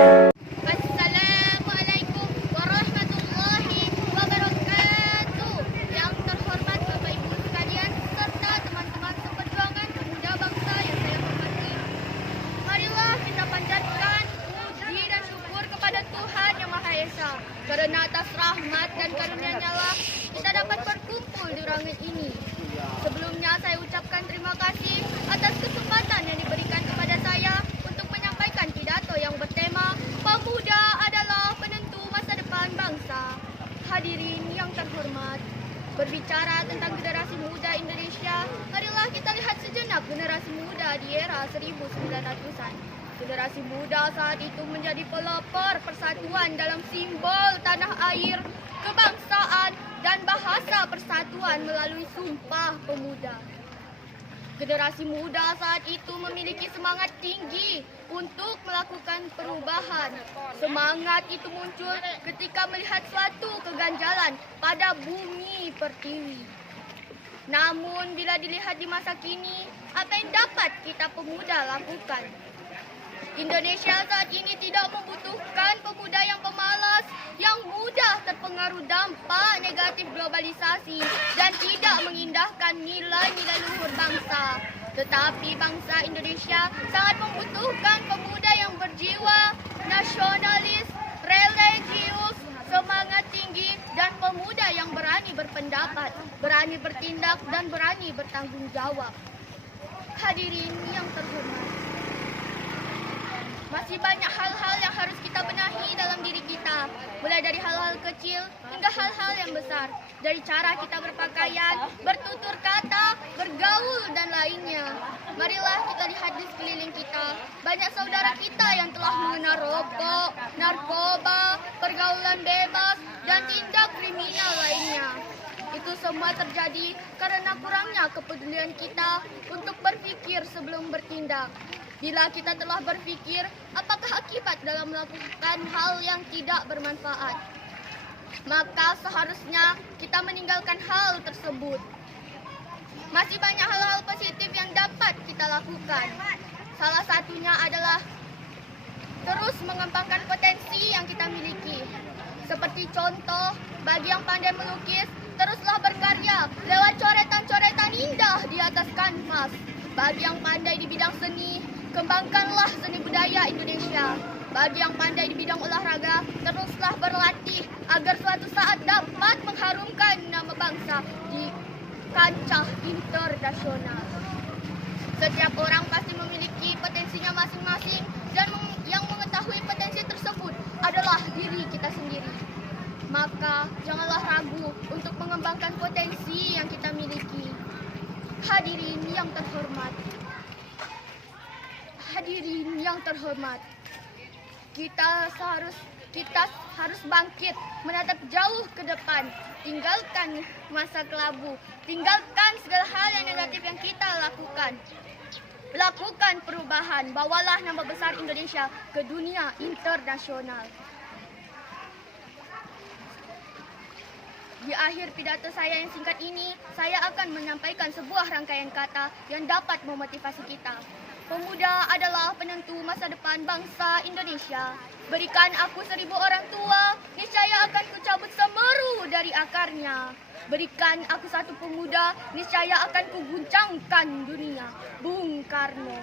Assalamualaikum warahmatullahi wabarakatuh. Yang terhormat Bapak Ibu sekalian serta teman-teman seperjuangan pemuda bangsa yang saya hormati. Marilah kita panjatkan puji dan syukur kepada Tuhan Yang Maha Esa. Karena atas rahmat dan karunia-Nya lah kita dapat berkumpul di ruangan ini. Sebelumnya saya ucapkan terima kasih atas kesempatan yang diberikan kepada saya untuk menyampaikan pidato yang bertema Pemuda adalah penentu masa depan bangsa. Hadirin yang terhormat, berbicara tentang generasi muda Indonesia, marilah kita lihat sejenak generasi muda di era 1900-an. Generasi muda saat itu menjadi pelopor persatuan dalam simbol tanah air, kebangsaan, dan bahasa persatuan melalui Sumpah Pemuda. Generasi muda saat itu memiliki semangat tinggi untuk melakukan perubahan. Semangat itu muncul ketika melihat suatu keganjalan pada bumi pertiwi. Namun bila dilihat di masa kini, apa yang dapat kita pemuda lakukan? Indonesia saat ini tidak membutuhkan pemuda yang pemalas, yang mudah terpengaruh dampak negatif globalisasi dan tidak mengindahkan nilai-nilai luhur bangsa. Tetapi bangsa Indonesia sangat membutuhkan pemuda yang berjiwa nasionalis, religius, semangat tinggi, dan pemuda yang berani berpendapat, berani bertindak, dan berani bertanggung jawab. Hadirin yang terhormat, masih banyak hal-hal yang harus kita benahi dalam diri kita. Mulai dari hal-hal kecil hingga hal-hal yang besar. Dari cara kita berpakaian, bertutur kata, bergaul, dan lainnya. Marilah kita lihat di sekeliling kita. Banyak saudara kita yang telah mengenal rokok, narkoba, pergaulan bebas, dan tindak kriminal lainnya. Itu semua terjadi karena kurangnya kepedulian kita untuk berpikir sebelum bertindak. Bila kita telah berpikir, apakah akibat dalam melakukan hal yang tidak bermanfaat? Maka seharusnya kita meninggalkan hal tersebut. Masih banyak hal-hal positif yang dapat kita lakukan. Salah satunya adalah terus mengembangkan potensi yang kita miliki. Seperti contoh, bagi yang pandai melukis, teruslah berkarya lewat coretan-coretan indah di atas kanvas. Bagi yang pandai di bidang seni, kembangkanlah seni budaya Indonesia. Bagi yang pandai di bidang olahraga, teruslah berlatih agar suatu saat dapat mengharumkan nama bangsa di kancah internasional. Setiap orang pasti memiliki potensinya masing-masing dan yang mengetahui potensi tersebut adalah diri kita sendiri. Maka janganlah ragu untuk mengembangkan potensi yang kita miliki. Hadirin yang terhormat, kita harus bangkit, menatap jauh ke depan, tinggalkan masa kelabu, tinggalkan segala hal yang negatif yang kita lakukan. Lakukan perubahan, bawalah nama besar Indonesia ke dunia internasional. Di akhir pidato saya yang singkat ini, saya akan menyampaikan sebuah rangkaian kata yang dapat memotivasi kita. Pemuda adalah penentu masa depan bangsa Indonesia. Berikan aku 1000 orang tua, niscaya akan kucabut semeru dari akarnya. Berikan aku satu pemuda, niscaya akan kuguncangkan dunia. Bung Karno.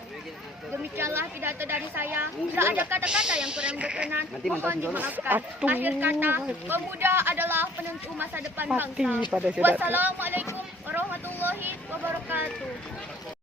Demikianlah pidato dari saya. Bila ada kata-kata yang kurang berkenan, mohon dimaafkan. Akhir kata, pemuda adalah penentu masa depan bangsa. Wassalamualaikum warahmatullahi wabarakatuh.